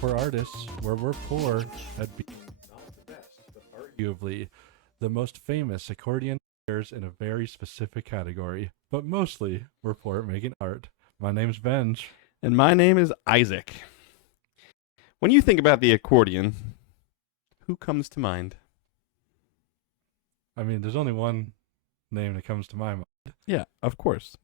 poor artists, where we're poor at being not the best, but arguably the most famous accordion players in a very specific category. But mostly, we're poor at making art. My name's Benj. And my name is Isaac. When you think about the accordion, who comes to mind? I mean, there's only one name that comes to my mind. Yeah, of course.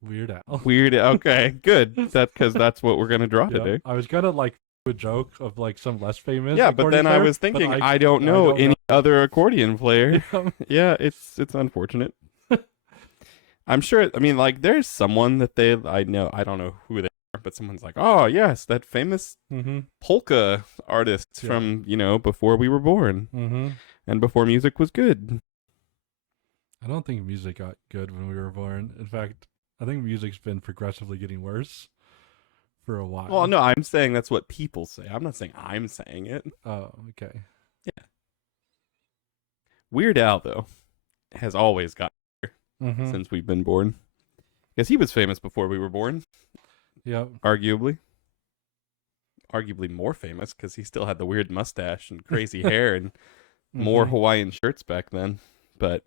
Weird Al. Weird. Okay, good. Because that's what we're gonna draw Yeah, today. I was gonna do a joke of some less famous. Yeah, but accordion then I player, was thinking but I don't know any other accordion player. Yeah. Yeah, it's unfortunate. I'm sure. I mean, there's someone that I know. I don't know who they are, but someone's like, oh yes, that famous polka artist from before we were born, and before music was good. I don't think music got good when we were born. In fact, I think music's been progressively getting worse for a while. Well, no, I'm saying that's what people say. I'm not saying I'm saying it. Oh, okay. Yeah. Weird Al, though, has always got better since we've been born. Because he was famous before we were born. Yep. Arguably more famous because he still had the weird mustache and crazy hair and more Hawaiian shirts back then. But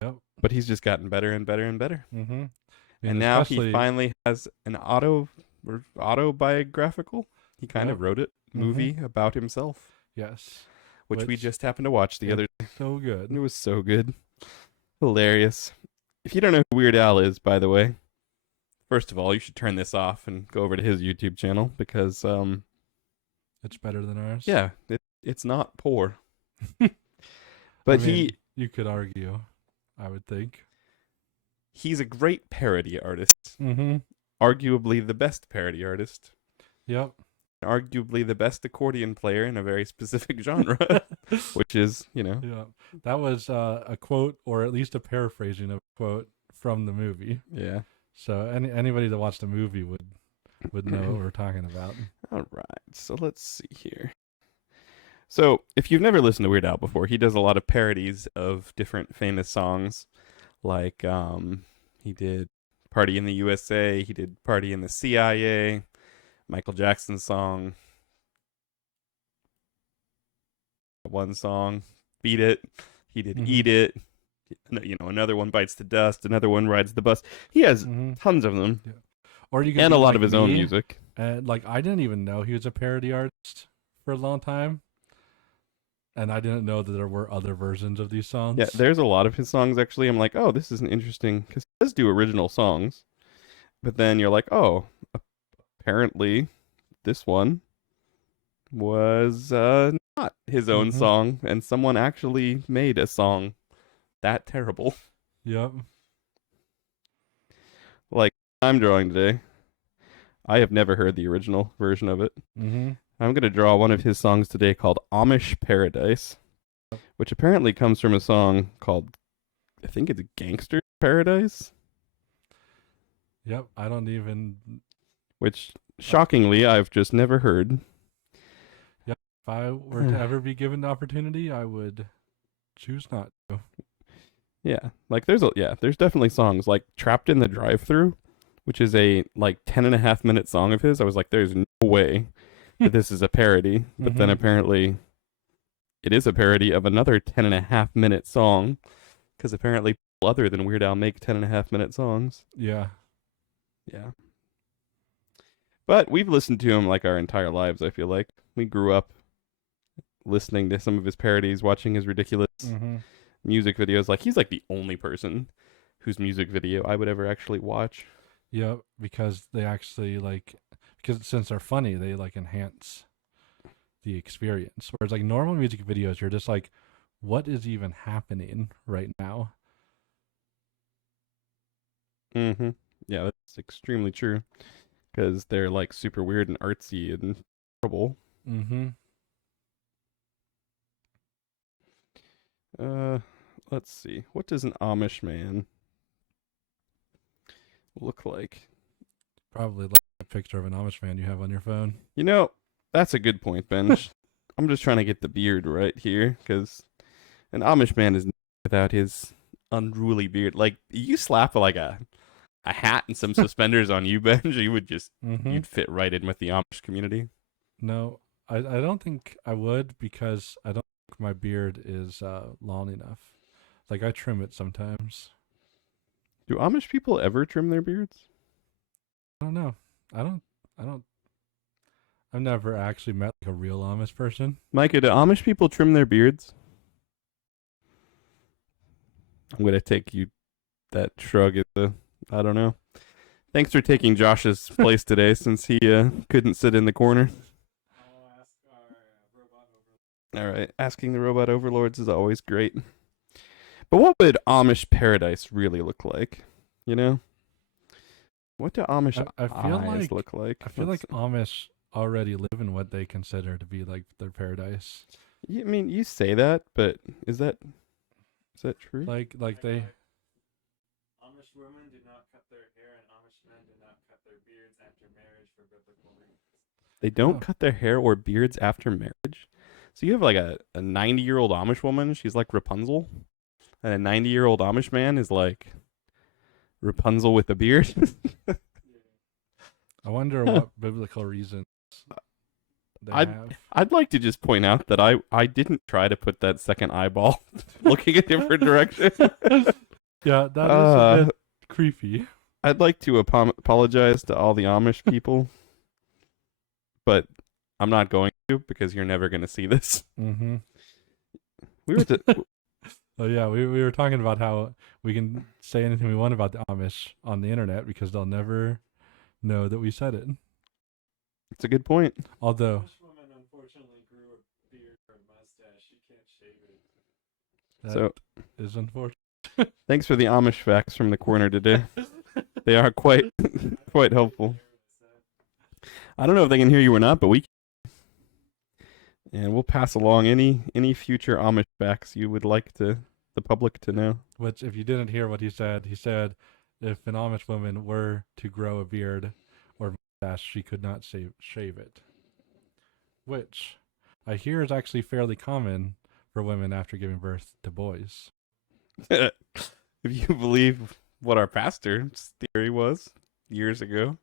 yep. But he's just gotten better and better and better. And now he finally has an autobiographical. He kind of wrote it, movie about himself. Yes. Which we just happened to watch the other day. So good. It was so good. Hilarious. If you don't know who Weird Al is, by the way, first of all, you should turn this off and go over to his YouTube channel because it's better than ours. Yeah, it's not poor. But you could argue, I would think. He's a great parody artist. Arguably the best parody artist. Yep. Arguably the best accordion player in a very specific genre, which is, Yeah. That was a quote, or at least a paraphrasing of a quote from the movie. Yeah. So anybody that watched the movie would know what we're talking about. All right. So let's see here. So if you've never listened to Weird Al before, he does a lot of parodies of different famous songs. Like he did Party in the USA, he did Party in the CIA, Michael Jackson's song, one song, Beat It, he did Eat It, another one, Bites the Dust, another one, Rides the Bus. He has tons of them. Yeah. Or you can and a lot of his own music. And I didn't even know he was a parody artist for a long time. And I didn't know that there were other versions of these songs. Yeah, there's a lot of his songs, actually. I'm like, oh, this is an interesting... Because he does do original songs. But then you're like, oh, apparently this one was not his own song. And someone actually made a song that terrible. Yep. Like I'm drawing today. I have never heard the original version of it. I'm going to draw one of his songs today called Amish Paradise, which apparently comes from a song called, I think it's Gangster Paradise. Yep, I don't even... Which, shockingly, I've just never heard. Yep, if I were to ever be given the opportunity, I would choose not to. Yeah, there's definitely songs like Trapped in the Drive-Thru, which is a 10.5-minute song of his. I was like, there's no way that this is a parody, but then apparently it is a parody of another 10.5-minute song, because apparently people other than Weird Al make 10.5-minute songs. Yeah. But we've listened to him our entire lives, I feel like. We grew up listening to some of his parodies, watching his ridiculous music videos. He's the only person whose music video I would ever actually watch. Yeah, because they actually because since they're funny, they enhance the experience. Whereas normal music videos, you're just what is even happening right now? Yeah, that's extremely true. Because they're super weird and artsy and horrible. Let's see. What does an Amish man look like? Probably a picture of an Amish man you have on your phone. That's a good point, Ben. I'm just trying to get the beard right here, because an Amish man is without his unruly beard. You slap a a hat and some suspenders on you, Benj, you would just Mm-hmm. you'd fit right in with the Amish community. No, I don't think I would because I don't think my beard is long enough. Like I trim it sometimes. Do Amish people ever trim their beards? I don't know. I don't. I don't. I've never actually met like a real Amish person. Micah, do Amish people trim their beards? I'm gonna take you that shrug as a I don't know. Thanks for taking Josh's place today since he couldn't sit in the corner. I'll ask our robot over. All right, asking the robot overlords is always great. But what would Amish paradise really look like? You know? What do Amish I feel eyes like look like? I feel Let's like Amish already live in what they consider to be like their paradise. see. I mean, you say that, but is that true? Like they. Amish women do not cut their hair, and Amish men do not cut their beards after marriage for biblical reasons. They don't Oh. cut their hair or beards after marriage. So you have like a 90-year-old Amish woman, she's like Rapunzel. And a 90-year-old Amish man is like Rapunzel with a beard. I wonder what biblical reasons they have. I'd like to just point out that I didn't try to put that second eyeball looking a different direction. Yeah, that is a bit creepy. I'd like to apologize to all the Amish people, but I'm not going to because you're never going to see this. Mm-hmm. We were to, Oh yeah, we were talking about how we can say anything we want about the Amish on the internet because they'll never know that we said it. it's a good point. Although Amish woman unfortunately grew a beard or a mustache. She can't shave it. that So is unfortunate. thanks for the Amish facts from the corner today. They are quite helpful. I don't know if they can hear you or not, but we can. And we'll pass along any future Amish facts you would like the public to know. Which, if you didn't hear what he said if an Amish woman were to grow a beard or mustache, she could not shave it. Which I hear is actually fairly common for women after giving birth to boys. If you believe what our pastor's theory was years ago,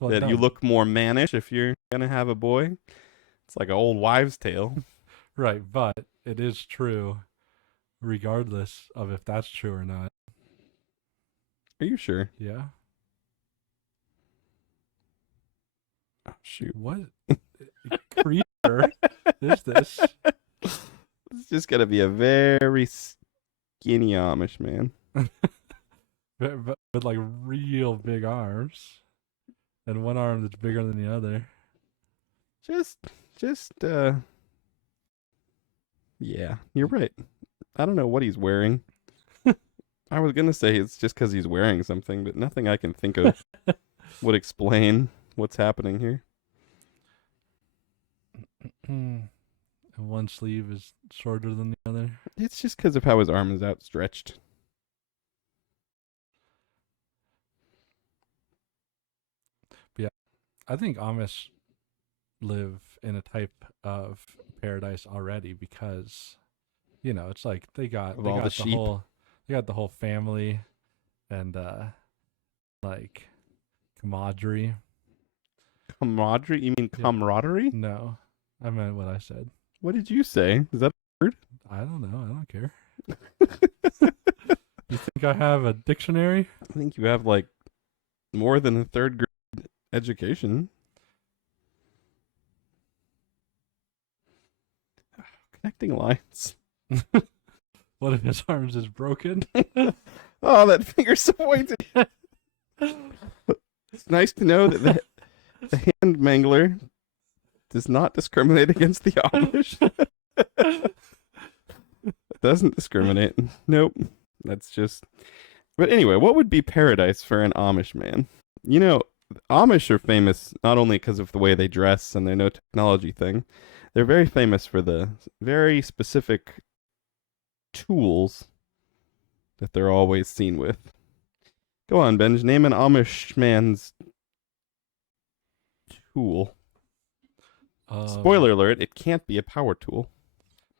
Well, that you look more mannish if you're gonna have a boy. It's like an old wives' tale. right, but it is true, regardless of if that's true or not. Are you sure? Yeah. Oh, shoot. What creature is this? It's just gonna be a very skinny Amish man. But with like real big arms, and one arm that's bigger than the other. Just yeah, you're right. I don't know what he's wearing. I was gonna say it's just because he's wearing something, but nothing I can think of would explain what's happening here. And one sleeve is shorter than the other. It's just because of how his arm is outstretched. I think Amish live in a type of paradise already because, it's like they got Of all the sheep. they got the whole family, and like camaraderie. Camaraderie? You mean Yeah. camaraderie? No, I meant what I said. What did you say? Is that I don't know. I don't care. You think I have a dictionary? I think you have like more than a third grade education. Connecting lines. What if his arms is broken? Oh, that finger's so pointy. It's nice to know that the hand mangler does not discriminate against the Amish. Doesn't discriminate. Nope. That's just. But anyway, what would be paradise for an Amish man? Amish are famous not only because of the way they dress and their no technology thing. They're very famous for the very specific tools that they're always seen with. Go on, Benj. Name an Amish man's tool. Spoiler alert, it can't be a power tool.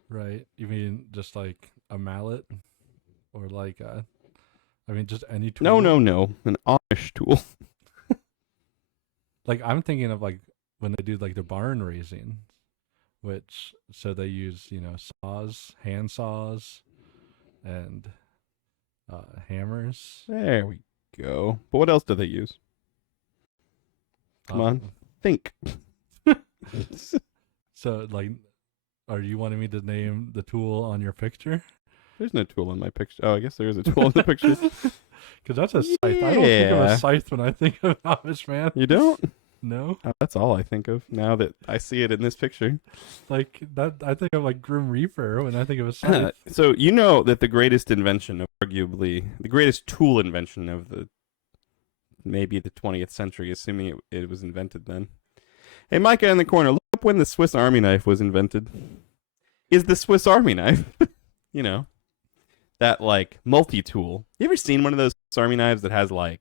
Right. You mean just like a mallet or like a I mean, just any tool. No. An Amish tool. Like I'm thinking of like when they do like the barn raising, which so they use saws, hand saws, and hammers. There we go. But what else do they use? Come on. Think. So like, are you wanting me to name the tool on your picture? There's no tool in my picture. Oh, I guess there is a tool in the picture. Because that's a scythe. I don't think of Yeah. a scythe when I think of Amish man. You don't? No, Oh, that's all I think of now that I see it in this picture. like that. I think of like Grim Reaper when I think of a scythe. So you know that the greatest invention of arguably the greatest tool invention of maybe the 20th century, assuming it was invented then. Hey, Micah in the corner, look up when the Swiss Army knife was invented. Is the Swiss Army knife, that like multi-tool. You ever seen one of those Swiss Army knives that has like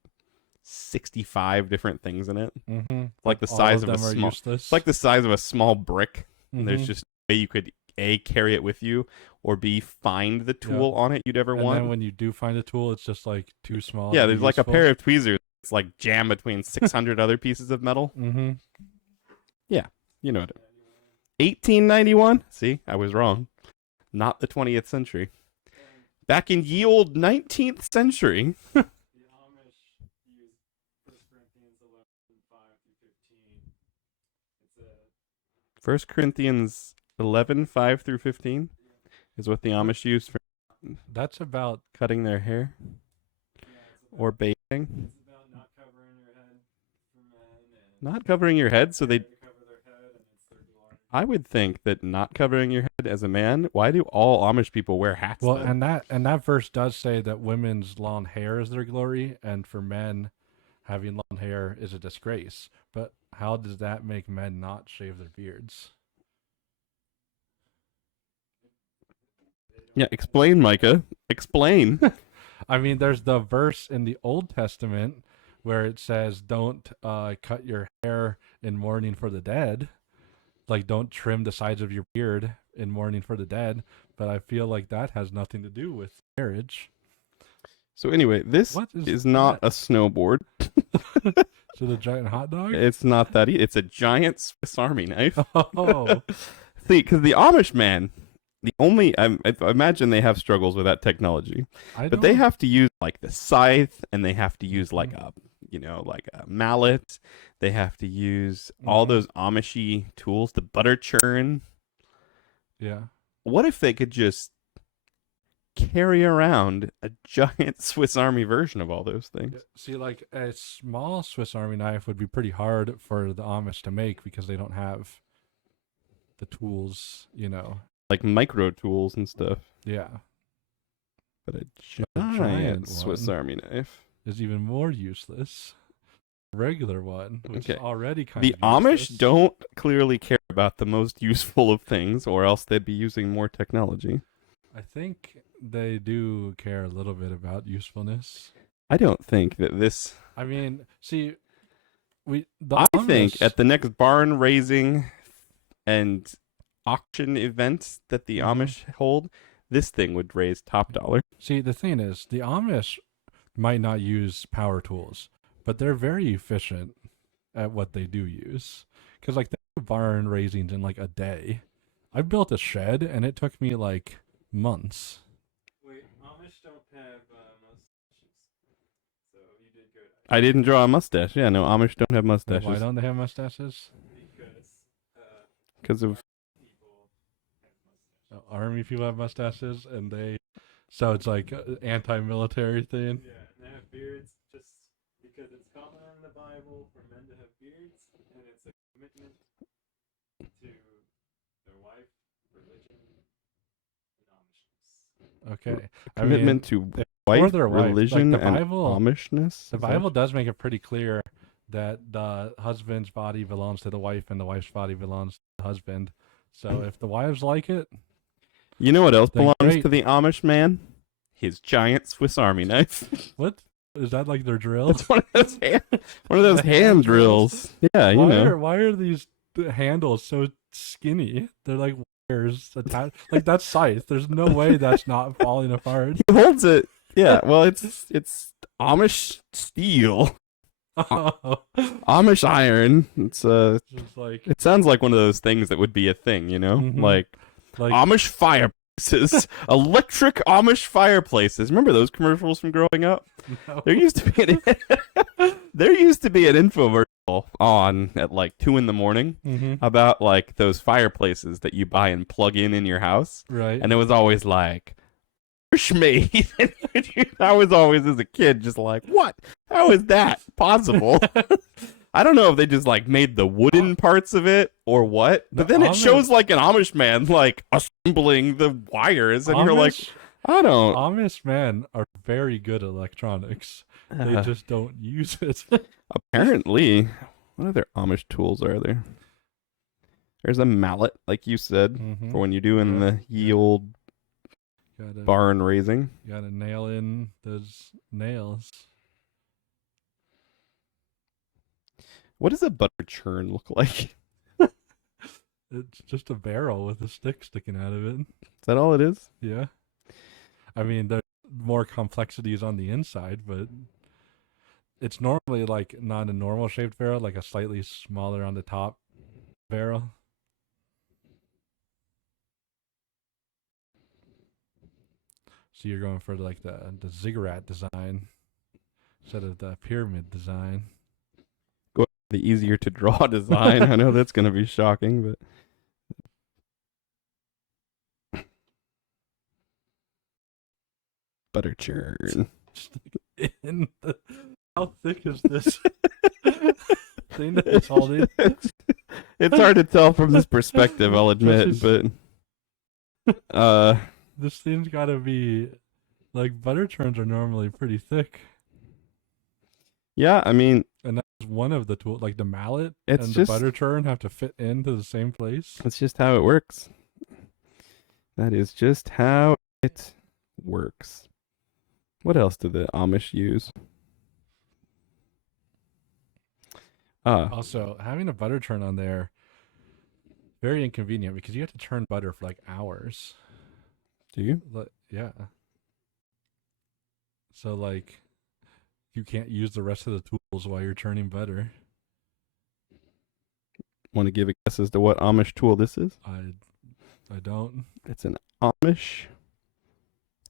65 different things in it? Mm-hmm. Like the All size of a them are small. useless. It's like the size of a small brick. And there's Mhm. just a way you could A, carry it with you, or B, find the tool on it you'd ever and want. then when you do find a tool, it's just like too small. Yeah, to be there's like a useful. pair of tweezers. It's like jam between 600 other pieces of metal. Mm-hmm. You know it. 1891? See, I was wrong. Not the 20th century. Back in ye old 19th century. The Amish use 1 Corinthians 11:5-15. It's a 1 Corinthians 11:5 through 15 is what the Amish use for That's about cutting their hair it's or bathing. it's about not covering your head for men and Not covering your head, so they. to cover their head and it's their glory. I would think that not covering your head as a man. Why do all Amish people wear hats? well, then? and that verse does say that women's long hair is their glory, and for men, having long hair is a disgrace. But how does that make men not shave their beards? Yeah, explain, Micah. Explain. I mean, there's the verse in the Old Testament where it says, "Don't cut your hair in mourning for the dead." Like, don't trim the sides of your beard in mourning for the dead. But I feel like that has nothing to do with marriage. So anyway, this What is not that? a snowboard. So the giant hot dog? It's not that. It's a giant Swiss Army knife. Oh, See, because the Amish man, I imagine they have struggles with that technology, but they have to use like the scythe, and they have to use like a mallet. They have to use all Mhm. those Amishy tools, the butter churn. Yeah. What if they could just carry around a giant Swiss Army version of all those things? See, like a small Swiss Army knife would be pretty hard for the Amish to make because they don't have the tools, Like micro tools and stuff. Yeah. But a giant giant Swiss one. Army knife. Is even more useless. Regular one, which is Okay. already kind The of Amish useless. don't clearly care about the most useful of things, or else they'd be using more technology. I think they do care a little bit about usefulness. I don't think that this. I mean, see, the I think Amish- at the next barn raising and auction event that the Mhm. Amish hold, this thing would raise top dollar. See, the thing is, the Amish might not use power tools, but they're very efficient at what they do use. Because, like, they do barn raisings in, like, a day. I built a shed, and it took me, like, months. Wait, Amish don't have mustaches. So you did good. I didn't draw a mustache. Yeah, no, Amish don't have Why mustaches don't they have mustaches? Because because of. people have mustaches. Army people have mustaches, and so it's, like, an anti-military thing. Yeah, and they have beards just because it's common in the Bible for men to have beards, and it's a commitment to their wife, religion, and Amishness. Okay. Commitment to or wife, their wife. Like, religion, the and Bible- Amishness. The Is that- Bible does make it pretty clear that the husband's body belongs to the wife and the wife's body belongs to the husband. So if the wives like it, You know what else Then belongs great. to the Amish man? His giant Swiss Army knife. what? Is that like their drill? It's one of those hand drills. Yeah, you know. Why are these handles so skinny? They're like wires attached. Like, that's scythe. There's no way that's not falling apart. He holds it Yeah, well, it's Amish steel, Oh. Amish iron. It's Just like, it sounds like one of those things that would be a thing, you know, Mhm. like Amish fireplaces, electric Amish fireplaces. Remember those commercials from growing up? no. There used to be an infomercial on at like 2 a.m. Mhm. about like those fireplaces that you buy and plug in your house, Right. and it was always like Bushmade. I was always as a kid just like, what? How is that possible? I don't know if they just like made the wooden parts of it or what, but The then it Amish- shows like an Amish man like assembling the wires, and you're like, I don't. Amish men are very good at electronics. They just don't use it. Apparently, what other Amish tools are there? There's a mallet, like you said, Mhm. for when you're doing Yeah, the ye old Gotta barn raising. gotta nail in those nails. What does a butter churn look like? It's just a barrel with a stick sticking out of it. Is that all it is? Yeah. I mean, there's more complexities on the inside, but it's normally like not a normal shaped barrel, like a slightly smaller on the top barrel. So you're going for like the ziggurat design instead of the pyramid design. The easier to draw design. I know that's going to be shocking, but butter churn. Just like how thick is this thing that it's holding? It's hard to tell from this perspective, I'll admit, but This thing's gotta be like butter churns are normally pretty thick. yeah, I mean, And that's one of the tools, like the mallet It's and just- the butter churn have to fit into the same place. that's just how it works. That is just how it works. What else do the Amish use? Also, having a butter churn on there, very inconvenient because you have to churn butter for like hours. Do you? Yeah. So like, you can't use the rest of the tools while you're churning butter. Want to give a guess as to what Amish tool this is? I don't. It's an Amish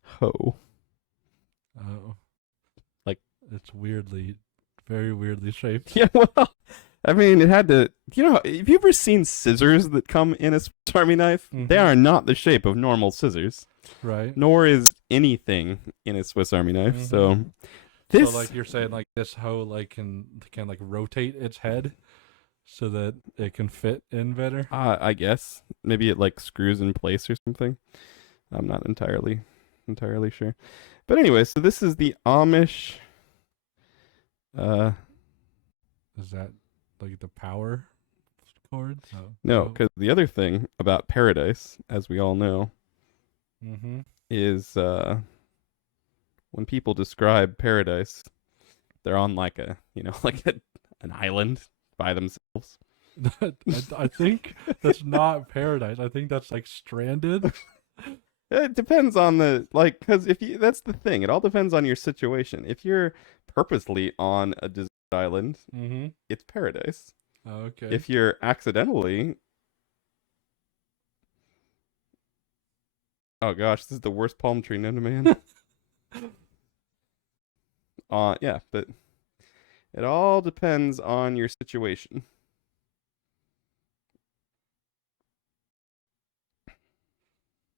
hoe. Oh. Like- it's very weirdly shaped. Yeah, well, I mean, it had to. You know, have you ever seen scissors that come in a Swiss Army knife? They Mhm. are not the shape of normal scissors, Right. nor is anything in a Swiss Army knife. So, this. So like you're saying like this hoe like can like rotate its head so that it can fit in better. I guess maybe it like screws in place or something. I'm not entirely sure. But anyway, so this is the Amish. Is that like the power cord? No, because the other thing about paradise, as we all know, Mm-hmm. is when people describe paradise, they're on like a like an island by themselves. I think that's not paradise. I think that's like stranded. It depends on because that's the thing. It all depends on your situation. If you're purposely on a desert island, Mm-hmm. it's paradise. Okay. If you're accidentally, oh gosh, this is the worst palm tree known to man. Yeah, but it all depends on your situation.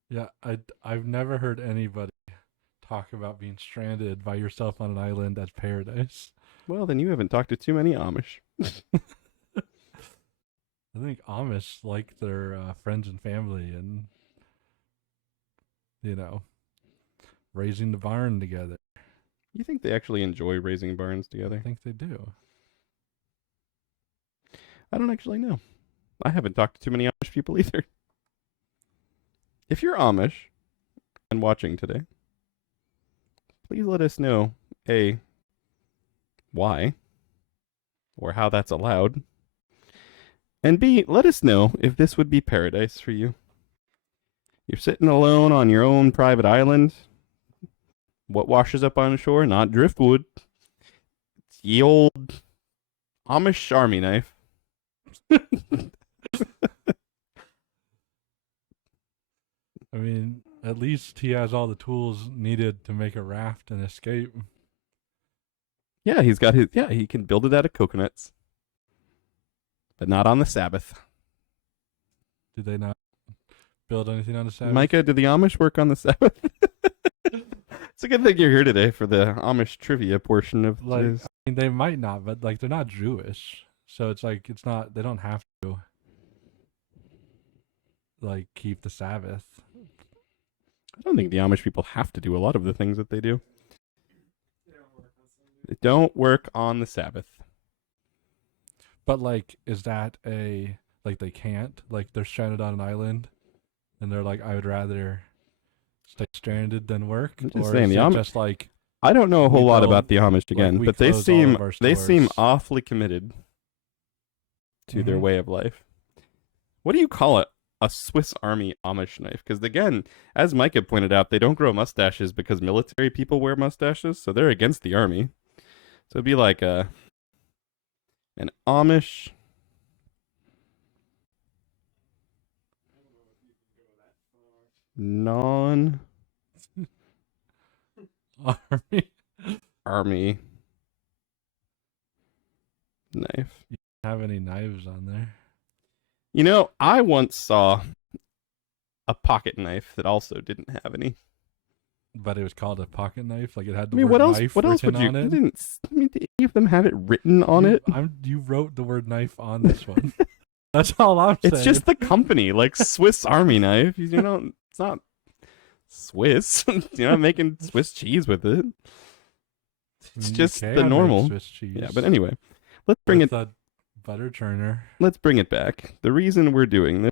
Yeah, I've never heard anybody talk about being stranded by yourself on an island as paradise. Well, then you haven't talked to too many Amish. I think Amish like their friends and family and, raising the barn together. You think they actually enjoy raising barns I together? think they do. I don't actually know. I haven't talked to too many Amish people either. If you're Amish and watching today, please let us know A, why or how that's allowed, and B, let us know if this would be paradise for you. You're sitting alone on your own private island, What washes up on shore? Not driftwood. It's ye old Amish army knife. I mean, at least he has all the tools needed to make a raft and escape. Yeah, he's got his. Yeah, he can build it out of coconuts, but not on the Sabbath. Did they not build anything on the Sabbath? Micah, do the Amish work on the Sabbath? It's a good thing you're here today for the Amish trivia portion of Like, today's. I mean, they might not, but like they're not Jewish, so it's like it's not. They don't have to like keep the Sabbath. I don't think the Amish people have to do a lot of the things that they do. They don't work on Sunday. They don't work on the Sabbath. But like, is that a like they can't? Like they're stranded on an island, and they're like, I would rather stay stranded than work. I'm just or saying, is the it Amish- just like I don't know a whole We lot build- about the Amish again, we but they close all of our seem stores. awfully committed to their Mhm. way of life. What do you call it? A Swiss Army Amish knife? Because again, as Micah pointed out, they don't grow mustaches because military people wear mustaches, so they're against the army. So it'd be like an Amish. Non army army knife. have any knives on there? You know, I once saw a pocket knife that also didn't have any. But it was called a pocket knife. Like it had I the mean, word what else? knife What else written would you? on I it. didn't. I mean, did any of them have it written on it? You wrote the word knife on this one. That's all I'm saying. It's just the company, like Swiss Army knife. You know, it's not Swiss. You're not making Swiss cheese with it. It's You just can the make normal. Swiss cheese. Yeah, but anyway, let's bring with it. a butter churner. Let's bring it back. The reason we're doing this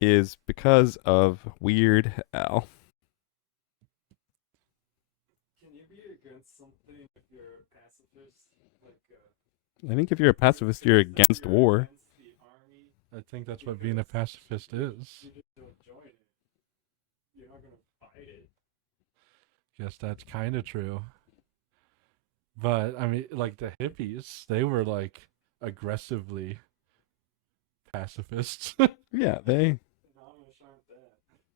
is because of Weird Al. Can you be against something if you're a pacifist? Like, I think if you're a pacifist, you're against war. against the army, I think that's what being a pacifist is. you just don't join it. You're not gonna fight it. Guess that's kind of true. But I mean, like the hippies, they were like aggressively pacifists. Yeah, they The Amish aren't that.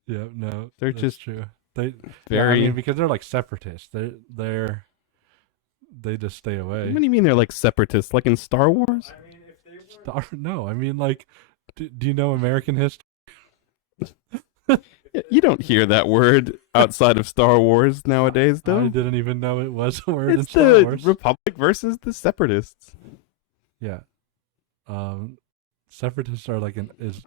Yeah, no, They're that's just true. They very. I mean, because they're like separatists. They just stay away. What do you mean they're like separatists, like in Star Wars? I mean, if they were, No, I mean like, do you know American history? Yeah, you don't hear that word outside of Star Wars nowadays, I though. didn't even know it was a word in It's Star the Wars. Republic versus the Separatists. Yeah, separatists are like is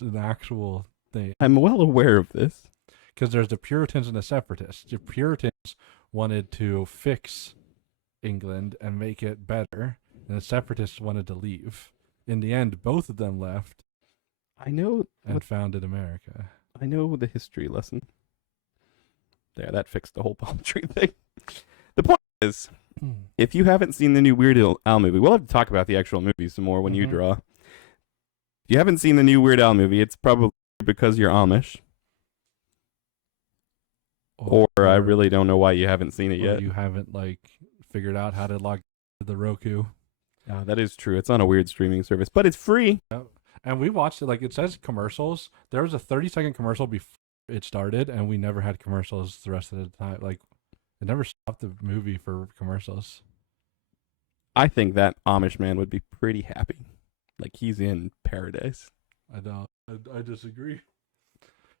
an actual thing. I'm well aware of this. Because there's the Puritans and the Separatists. The Puritans wanted to fix England and make it better, and the Separatists wanted to leave. In the end, both of them left I know and founded America. I know the history lesson. There, that fixed the whole palm tree thing. The point is, if you haven't seen the new Weird Al movie, we'll have to talk about the actual movie some more when you Mhm. draw. If you haven't seen the new Weird Al movie, it's probably because you're Amish, or I really don't know why you haven't seen it or yet. you haven't like figured out how to log into the Roku. That is true. It's on a weird streaming service, but it's free. And we watched it, like it says commercials. There was a 30-second commercial before it started, and we never had commercials the rest of the time. Like, it never stopped the movie for commercials. I think that Amish man would be pretty happy. Like he's in paradise. I don't. I disagree.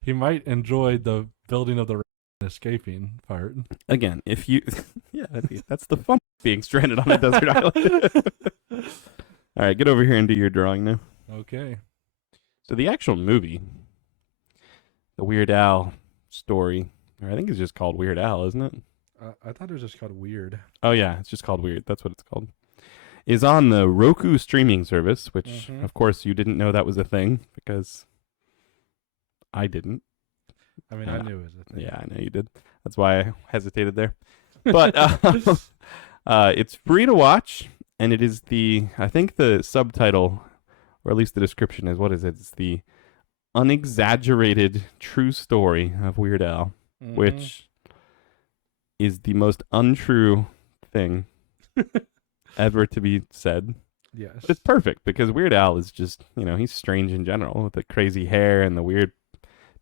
He might enjoy the building of the and escaping part. Again, if you, yeah, that's the fun of being stranded on a desert island. All right, get over here and do your drawing now. Okay. So the actual movie, the Weird Al story, or I think it's just called Weird Al, isn't it? I thought it was just called Weird. Oh yeah, it's just called Weird. That's what it's called. Is on the Roku streaming service, which Mhm. of course you didn't know that was a thing because I didn't. I mean, I knew it was a thing. Yeah, I know you did. That's why I hesitated there. But it's free to watch, and it is I think the subtitle, or at least the description is, what is it? It's the unexaggerated true story of Weird Al, Mhm. which is the most untrue thing ever to be said. Yes. But it's perfect because Weird Al is just, he's strange in general with the crazy hair and the weird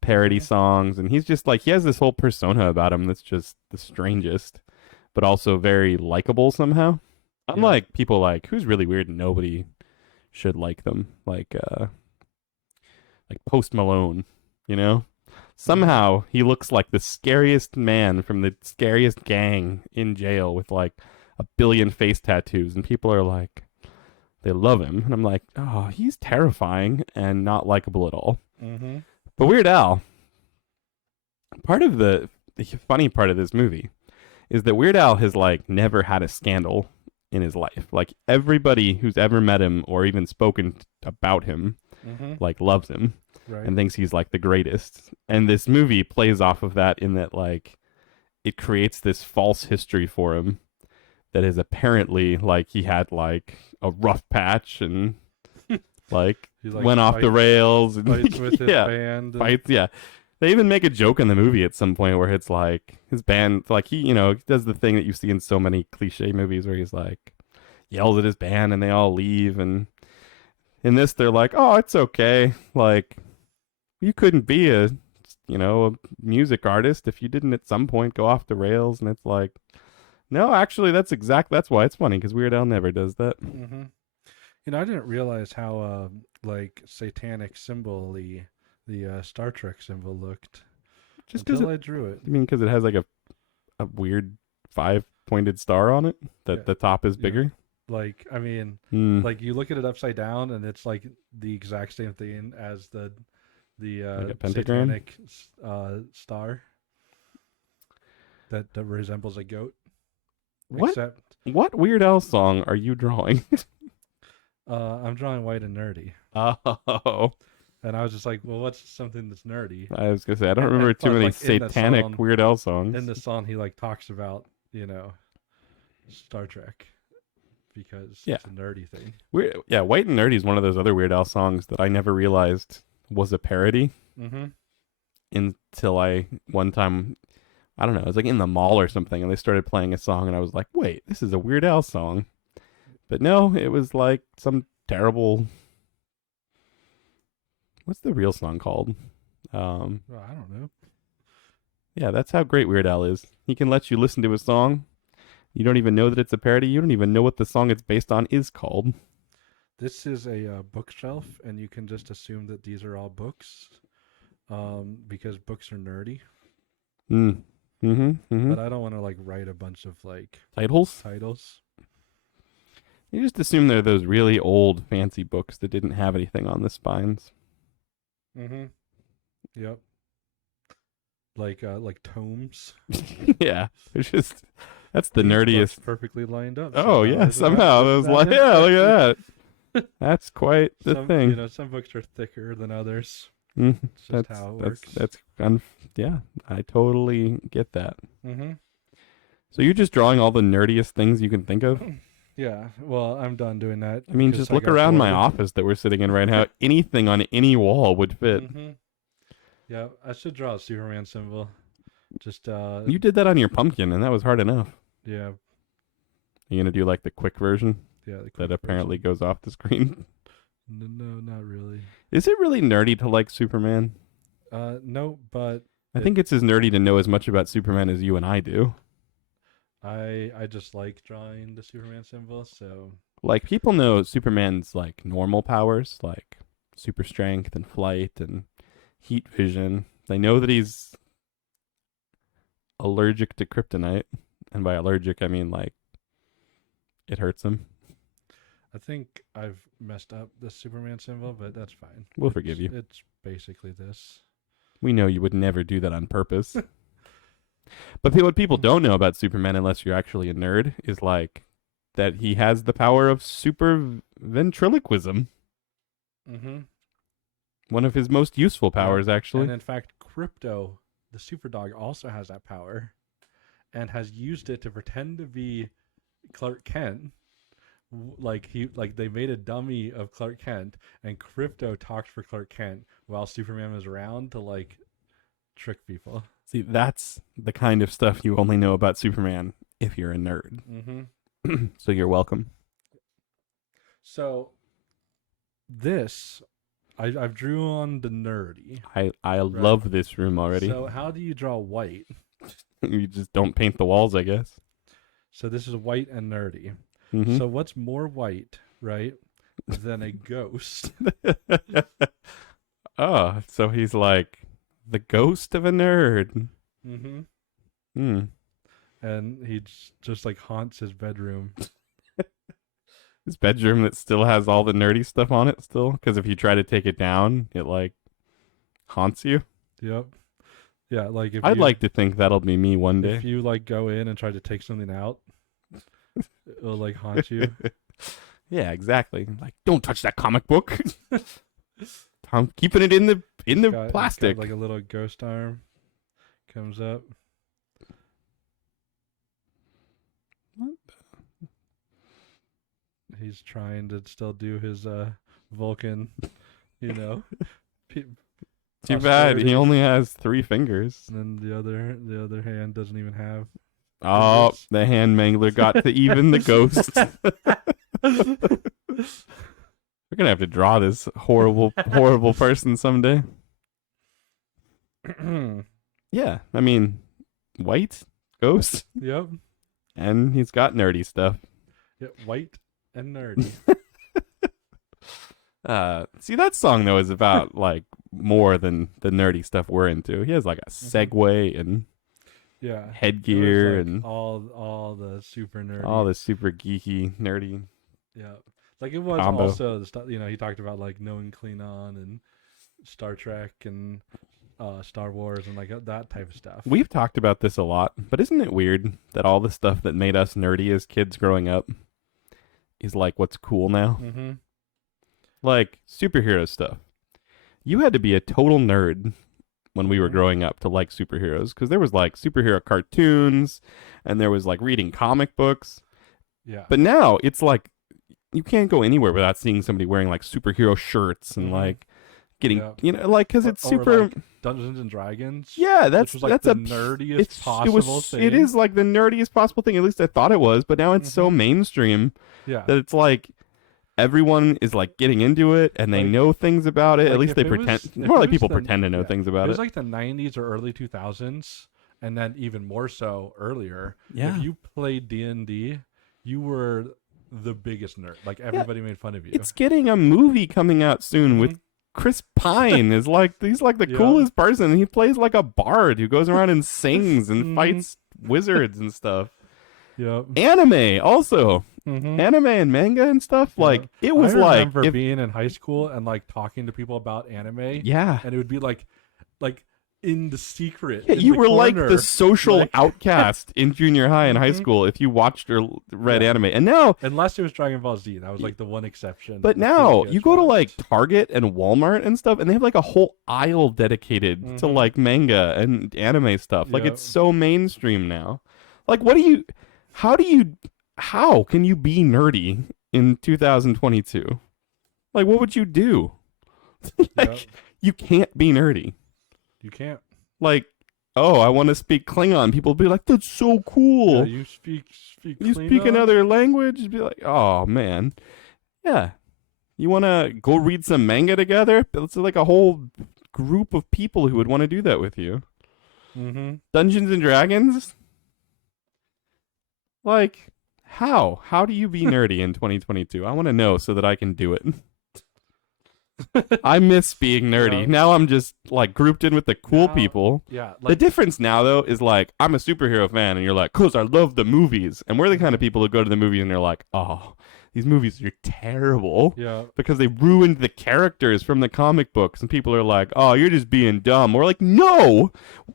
parody songs. And he's just like, he has this whole persona about him that's just the strangest, but also very likable somehow. Unlike people like, who's really weird and nobody should like them. Like Post Malone, Somehow he looks like the scariest man from the scariest gang in jail with like a billion face tattoos. And people are like, they love him. And I'm like, oh, he's terrifying and not likable at all. Mm-hmm. But Weird Al, part of the funny part of this movie is that Weird Al has like never had a scandal in his life. Like everybody who's ever met him or even spoken about him, like loves him. Right. And thinks he's like the greatest. And this movie plays off of that in that like it creates this false history for him that is apparently like he had like a rough patch and like went off the rails and fights with his band. Fights, yeah. They even make a joke in the movie at some point where it's like his band, like he does the thing that you see in so many cliche movies where he's like yells at his band and they all leave. And in this, they're like, oh, it's okay. Like, you couldn't be a music artist if you didn't at some point go off the rails. And it's like, no, actually, that's why it's funny, because Weird Al never does that. Mm-hmm. I didn't realize how like satanic symbol the Star Trek symbol looked. Just until I drew it. You mean because it has like a weird 5-pointed star on it that the top is bigger? Like, I mean, like you look at it upside down and it's like the exact same thing as the like a pentagram? Satanic star that resembles a goat. What Weird Al song are you drawing? I'm drawing White and Nerdy. Oh. And I was just like, well, what's something that's nerdy? I was gonna say I don't remember too many satanic Weird Al songs. In the song, he like talks about Star Trek because it's a nerdy thing. White and Nerdy is one of those other Weird Al songs that I never realized was a parody until one time, I don't know, it was like in the mall or something, and they started playing a song, and I was like, wait, this is a Weird Al song. But no, it was like some terrible. What's the real song called? Well, I don't know. Yeah, that's how great Weird Al is. He can let you listen to a song. You don't even know that it's a parody. You don't even know what the song it's based on is called. This is a bookshelf, and you can just assume that these are all books, because books are nerdy. But I don't want to like write a bunch of like titles. You just assume they're those really old, fancy books that didn't have anything on the spines. Yep. Like tomes. Yeah, it's just that's the nerdiest. Perfectly lined up. Oh yeah, somehow it was like, yeah, look at that. That's quite the thing. Some books are thicker than others. That's just how it works. Yeah, I totally get that. So you're just drawing all the nerdiest things you can think of? Yeah, well, I'm done doing that. I mean, just look around my office that we're sitting in right now. Anything on any wall would fit. Yeah, I should draw a Superman symbol. Just you did that on your pumpkin, and that was hard enough. Yeah. You gonna do like the quick version? Yeah, that apparently goes off the screen. No, not really. Is it really nerdy to like Superman? No, but I think it's as nerdy to know as much about Superman as you and I do. I just like drawing the Superman symbol, so like people know Superman's like normal powers, like super strength and flight and heat vision. They know that he's allergic to kryptonite, and by allergic I mean like it hurts him. I think I've messed up the Superman symbol, but that's fine. We'll forgive you. It's basically this. We know you would never do that on purpose. But what people don't know about Superman, unless you're actually a nerd, is like that he has the power of super ventriloquism. One of his most useful powers, actually. And in fact, Crypto, the superdog, also has that power and has used it to pretend to be Clark Kent. Like they made a dummy of Clark Kent, and Crypto talked for Clark Kent while Superman was around to like trick people. See, that's the kind of stuff you only know about Superman if you're a nerd. Mm-hmm. So you're welcome. So this, I've drew on the nerdy. I love this room already. So how do you draw white? You just don't paint the walls, I guess. So this is white and nerdy. Mhm. So what's more white, right, than a ghost? Oh, so he's like the ghost of a nerd. Mm-hmm. Hmm. And he just like haunts his bedroom. His bedroom that still has all the nerdy stuff on it still, because if you try to take it down, it like haunts you. Yep. Yeah, like if I'd you, like to think that'll be me one day. if you like go in and try to take something out, it'll like haunt you. Yeah, exactly. Like, don't touch that comic book. I'm keeping it in the It's got plastic. like a little ghost arm comes up. What? He's trying to still do his Vulcan, you know. pe- Too bad he austerity. only has 3 fingers. And then the other hand doesn't even have. Oh, Fingers. the hand mangler got to even the ghost. We're gonna have to draw this horrible person someday. Yeah, I mean, white ghost, Yep. and he's got nerdy stuff. Yeah, white and nerdy. See, that song though is about like more than the nerdy stuff we're into. He has like a Segway and Yeah. headgear It was, like, and all the super nerdy. all the super geeky nerdy. Yeah. Like it was Combo. also the stuff, he talked about like knowing Klingon and Star Trek and Star Wars and like that type of stuff. We've talked about this a lot, but isn't it weird that all the stuff that made us nerdy as kids growing up is like what's cool now? Mm-hmm. Like superhero stuff. You had to be a total nerd when we were growing up to like superheroes, because there was like superhero cartoons and there was like reading comic books. Yeah. But now it's like you can't go anywhere without seeing somebody wearing like superhero shirts and Mhm. like getting, Yeah. like, because Or- it's or, super. like, Dungeons and Dragons. Yeah, which that's was like that's the a nerdiest possible thing. It is like the nerdiest possible thing. At least I thought it was, but now it's so Mhm. mainstream Yeah. that it's like everyone is like getting into it and they Like- know things about it. At like, least if they it pretend. was- if More it like was people the- pretend to know yeah. things It about was it. like the 90s or early 2000s, and then even more so earlier. Yeah. If you played D&D, you were the biggest nerd. Like everybody made fun of you. It's getting a movie coming out soon with Mhm. Chris Pine. Is like he's like the Yeah. coolest person. He plays like a bard who goes around and sings and Mhm. fights wizards and stuff. Yep. Anime also. Mhm. Anime and manga and stuff. Yeah. Like it was I like remember if- being in high school and like talking to people about anime, yeah. and it would be like in the secret. Yeah, in you the were like corner. the social like- outcast in junior high and high Mhm. school if you watched or read Yeah. anime. And now, Unless it was Dragon Ball Z, that was like the one exception. but that now kids you go to like watched. Target and Walmart and stuff, and they have like a whole aisle dedicated to Mhm. like manga and anime stuff. Like Yep. it's so mainstream now. Like, how can you be nerdy in 2022? Like, what would you do? Like, Yep. you can't be nerdy. You can't. Like, oh, I want to speak Klingon. People will be like, that's so cool. Yeah, you speak. You speak Klingon? another language, be like, oh man, yeah. You want to go read some manga together? It's like a whole group of people who would want to do that with you. Mm-hmm. Dungeons and Dragons? Like, how? How do you be nerdy in 2022? I want to know so that I can do it. I miss being nerdy. Yeah. Now I'm just like grouped in with the cool Now- people. Yeah. The difference now, though, is like, I'm a superhero fan, and you're like, cause I love the movies. And we're the kind of people who go to the movies and they're like, oh, these movies are terrible Yeah. because they ruined the characters from the comic books. And people are like, oh, you're just being dumb. We're like, no,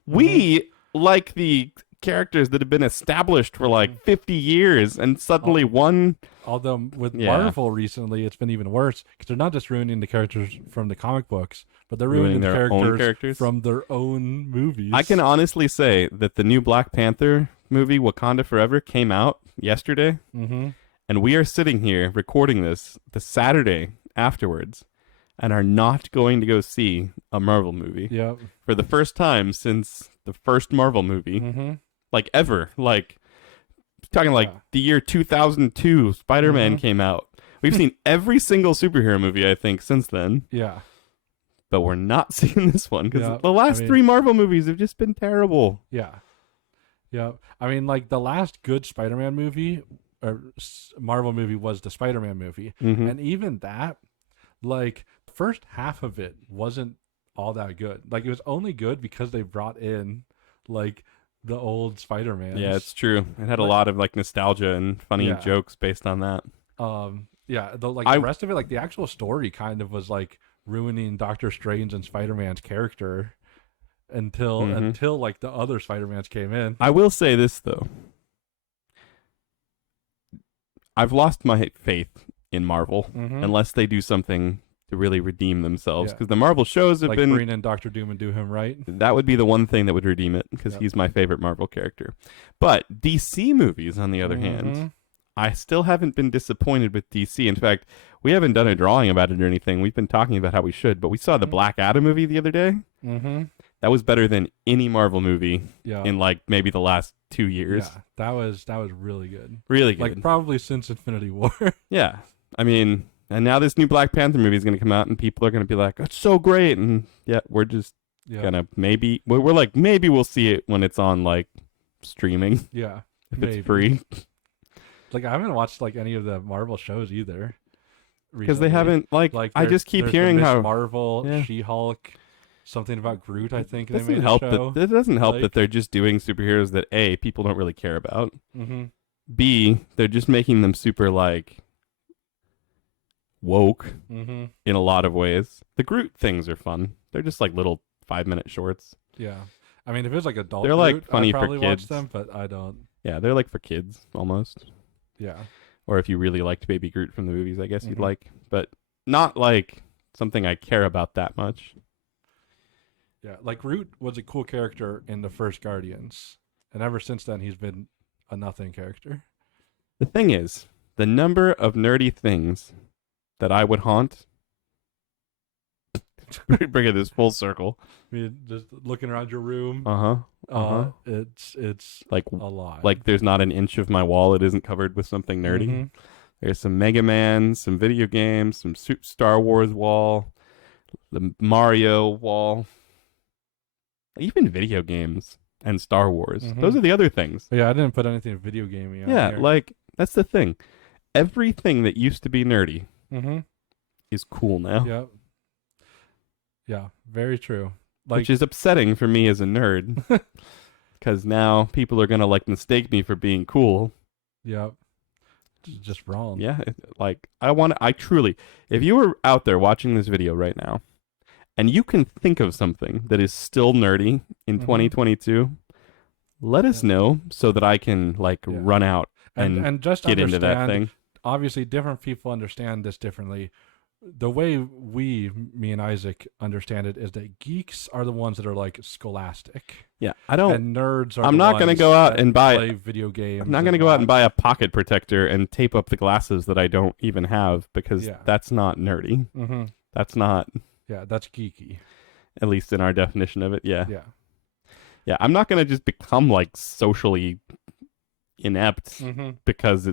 we like the characters that have been established for like 50 years, and suddenly one. Although with Yeah. Marvel recently, it's been even worse because they're not just ruining the characters from the comic books, but they're Ruining ruining the their own characters, characters? from their own movies. I can honestly say that the new Black Panther movie, Wakanda Forever, came out yesterday. Mm-hmm. And we are sitting here recording this the Saturday afterwards. and are not going to go see a Marvel movie Yep. for the first time since the first Marvel movie, Mm-hmm. like ever. Like talking like Yeah. the year 2002, Spider-Man Mhm. came out. We've seen every single superhero movie, I think, since then, Yeah. but we're not seeing this one because Yeah, the last I mean- 3 Marvel movies have just been terrible. Yeah. Yeah. I mean, like the last good Spider-Man movie or Marvel movie was the Spider-Man movie. Mm-hmm. And even that, like, the first half of it wasn't all that good. Like, it was only good because they brought in, like, the old Spider-Man. Yeah, it's true. It had a Like- lot of like nostalgia and funny Yeah. jokes based on that. Yeah, the I- the rest of it, like the actual story kind of was like ruining Doctor Strange and Spider-Man's character until Mhm. like the other Spider-Mans came in. I will say this though. I've lost my faith in Marvel Mhm. unless they do something to really redeem themselves Yeah. because the Marvel shows have Like been bring in Doctor Doom and do him right. that would be the one thing that would redeem it because Yep. he's my favorite Marvel character. But DC movies on the other hand, Mhm. I still haven't been disappointed with DC. In fact, we haven't done a drawing about it or anything. We've been talking about how we should, but we saw the Mhm. Black Adam movie the other day. Mhm. That was better than any Marvel movie Yeah. in like maybe the last 2 years. Yeah, that was really good. Really good. Like probably since Infinity War. Yeah. I mean, and now this new Black Panther movie is going to come out and people are going to be like, it's so great. And yeah, we're just Yeah. going to maybe, we're like, maybe we'll see it when it's on like streaming, Yeah. if Maybe. it's free. Like I haven't watched like any of the Marvel shows either. Because they recently. haven't, like I just keep hearing Miss how. Marvel, Yeah. She-Hulk, something about Groot. I think It they doesn't made help a show. that it doesn't help Like- that they're just doing superheroes that A, people don't really care about. Mm-hmm. B, they're just making them super like woke Mm-hmm. in a lot of ways. The Groot things are fun. They're just like little 5-minute shorts. Yeah. I mean, if it was like adult, They're, like, Groot, funny I'd for probably watch kids. them, but I don't. Yeah, they're like for kids almost. Yeah. Or if you really liked Baby Groot from the movies, I guess you'd Mhm. like, but not like something I care about that much. Yeah. Like Groot was a cool character in the first Guardians, and ever since then he's been a nothing character. The thing is, the number of nerdy things that I would haunt, bringing this full circle. I mean, just looking around your room, Uh-huh. it's Like, a lot. there's not an inch of my wall that isn't covered with something nerdy. Mhm. There's some Mega Man, some video games, some Star Wars wall, the Mario wall, even video games and Star Wars. Mhm. Those are the other things. Yeah, I didn't put anything video gaming on Yeah, here. like that's the thing. Everything that used to be nerdy Mm-hmm. is cool now, Yep. Yeah, very true. Like, which is upsetting for me as a nerd because now people are gonna like mistake me for being cool. yep. Just wrong. Yeah, I truly, if you were out there watching this video right now, and you can think of something that is still nerdy in Mhm. 2022, let us Yeah. know so that I can like Yeah. run out and And just get into that understand, thing. obviously different people understand this differently. The way me and Isaac understand it is that geeks are the ones that are like scholastic, Yeah, I don't. and nerds are. I'm the not gonna ones go out that and buy- play video games. I'm not going to go out and buy a pocket protector and tape up the glasses that I don't even have because Yeah. that's not nerdy. Mm-hmm. That's not, Yeah, that's geeky. at least in our definition of it. Yeah. Yeah. Yeah. I'm not going to just become like socially inept Mm-hmm. because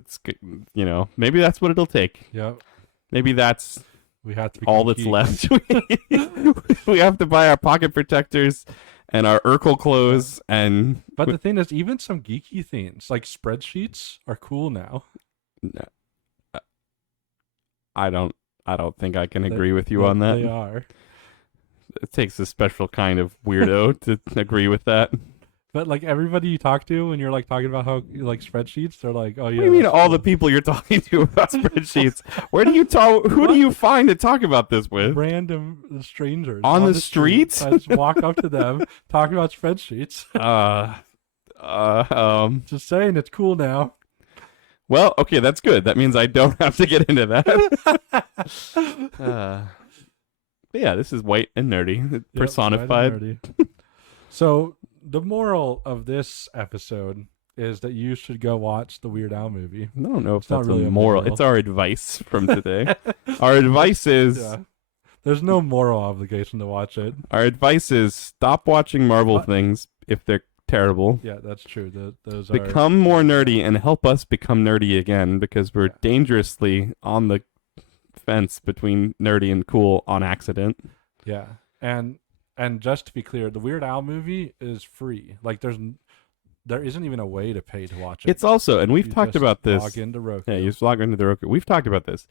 maybe that's what it'll take. Yep. Maybe that's We have to. all become that's geeks. left. We have to buy our pocket protectors and our Urkel clothes and But the thing is, even some geeky things like spreadsheets are cool now. No, I don't think I can They- agree with you on that. They are. It takes a special kind of weirdo to agree with that. But like everybody you talk to when you're like talking about how you like spreadsheets, they're like, "Oh yeah." What do you mean that's all the cool." people you're talking to about spreadsheets? Where do you talk? Who do you find to talk about this with? random strangers On the street. streets? I just walk up to them, talk about spreadsheets. Just saying, it's cool now. Well, okay, that's good. That means I don't have to get into that. But yeah, this is white and nerdy, Yep, personified. right and nerdy. So the moral of this episode is that you should go watch the Weird Al movie. I don't know if It's not that's really a a moral. moral. It's our advice from today. Our advice is Yeah. There's no moral obligation to watch it. Our advice is stop watching Marvel What? things if they're terrible. Yeah, that's true. Those are Become more nerdy and help us become nerdy again, because we're dangerously on the fence between nerdy and cool on accident. Yeah, and just to be clear, the Weird Al movie is free. Like there isn't even a way to pay to watch it. It's also, and we've You talked just about this. Log into Roku. Yeah, you just log into the Roku. We've talked about this.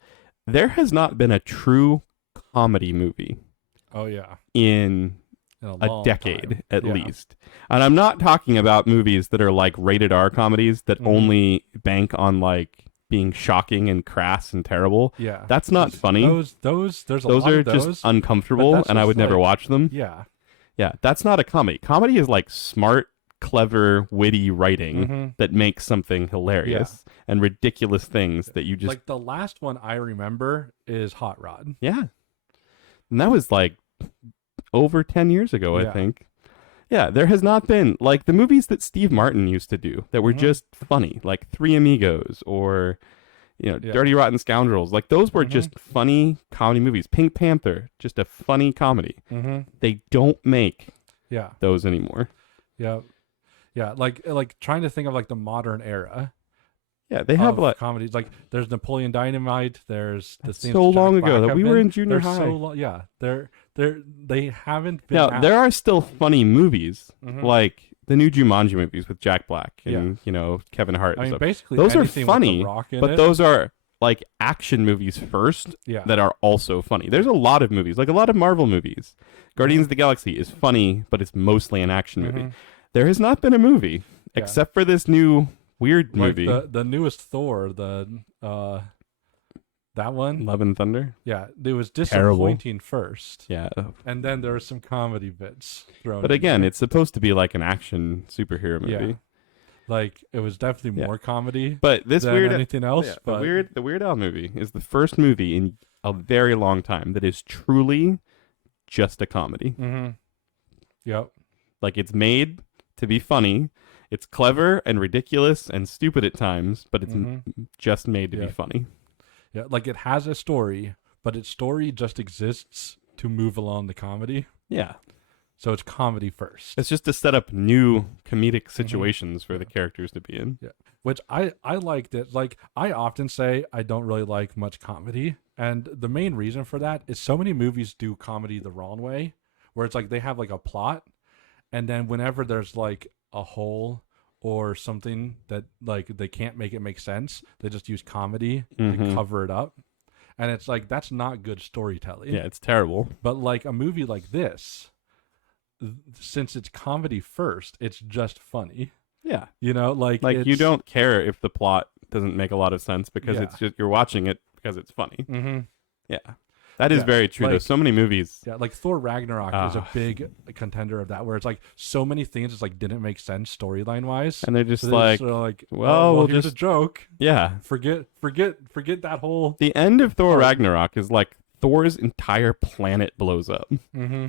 There has not been a true comedy movie Oh yeah, in in a long decade time. at Yeah. least. And I'm not talking about movies that are like rated R comedies that Mhm. only bank on like being shocking and crass and terrible. Yeah, That's not funny. Those there's a Those lot are of those. just uncomfortable, that's and I just would never like- watch them. Yeah. Yeah, that's not a comedy. Comedy is like smart, clever, witty writing Mhm. that makes something hilarious and ridiculous things that you just Like the last one I remember is Hot Rod. yeah. And that was like over 10 years ago, I Yeah. think. Yeah, there has not been like the movies that Steve Martin used to do that were Mhm. just funny, like Three Amigos or Yeah. Dirty Rotten Scoundrels. Like those were Mhm. just funny comedy movies. Pink Panther, just a funny comedy. Mm-hmm. They don't make Yeah. those anymore. Yeah. Yeah. Like trying to think of like the modern era Yeah, they have of like comedies. Like there's Napoleon Dynamite. There's the That's Scenes so of Jack long ago Black that have we were been- in junior they're high. So yeah. They haven't been. now out. there are still funny movies Mhm. like the new Jumanji movies with Jack Black and Kevin Hart. I And mean, stuff. basically, Those are anything with funny, The Rock in But it. those are like action movies first Yeah. that are also funny. There's a lot of movies, like a lot of Marvel movies. Guardians of the Galaxy is funny, but it's mostly an action movie. Mhm. There has not been a movie Yeah. except for this new weird Like movie, the newest Thor, that one. Love and Thunder. Yeah, it was Terrible. disappointing first, Yeah, and then there were some comedy bits thrown. but in again, there. it's supposed to be like an action superhero movie. Yeah. Like it was definitely Yeah. more comedy But this than weird anything else. Yeah, but the Weird Al movie is the first movie in a very long time that is truly just a comedy. Mm-hmm. Yep. Like it's made to be funny. It's clever and ridiculous and stupid at times, but it's Mhm. just made to Yeah. be funny. Yeah, like it has a story, but its story just exists to move along the comedy. Yeah. So it's comedy first. It's just to set up new comedic Mm-hmm. situations for the characters to be in. Which I liked it. Like I often say I don't really like much comedy, and the main reason for that is so many movies do comedy the wrong way, where it's like they have like a plot, and then whenever there's like a hole or something that like they can't make it make sense, they just use comedy Mhm. to cover it up. And it's like that's not good storytelling. Yeah, it's terrible. But like a movie like this, since it's comedy first, it's just funny. Yeah. You know, like Like you it's- don't care if the plot doesn't make a lot of sense because Yeah. it's just you're watching it because it's funny. Mm-hmm. Yeah. That is Yeah, very true. like- There's so many movies. Yeah, like Thor Ragnarok is a Ah. big contender of that, where it's like so many things just like didn't make sense storyline wise. And they're just So like, well, we'll here's just- a joke. yeah. Forget that whole. The end of Thor Part. Ragnarok is like Thor's entire planet blows up. Mm-hmm.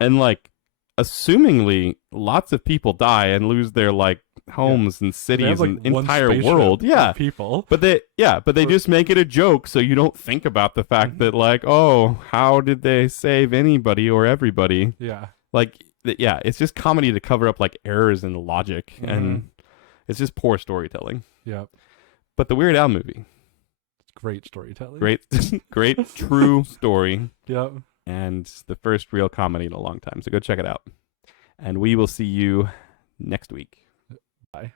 And like assumingly lots of people die and lose their like homes and cities and entire world. Yeah. people. But they For- just make it a joke so you don't think about the fact Mhm. that like, oh, how did they save anybody or everybody? Yeah, Like yeah, it's just comedy to cover up like errors in the logic and it's just poor storytelling. yeah, But the Weird Al movie, it's great storytelling. great great true story Yep. and the first real comedy in a long time. So go check it out. And we will see you next week. Bye.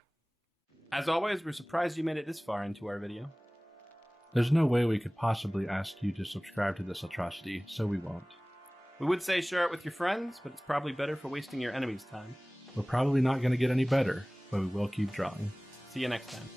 As always, we're surprised you made it this far into our video. There's no way we could possibly ask you to subscribe to this atrocity, so we won't. We would say share it with your friends, but it's probably better for wasting your enemy's time. We're probably not going to get any better, but we will keep drawing. See you next time.